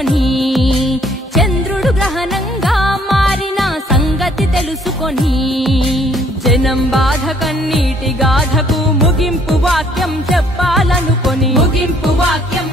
తెలుసుకొని చంద్రుడు గ్రహణంగా మారిన సంగతి తెలుసుకొని జనం బాధ కన్నీటి గాథకు ముగింపు వాక్యం చెప్పాలనుకొని ముగింపు వాక్యం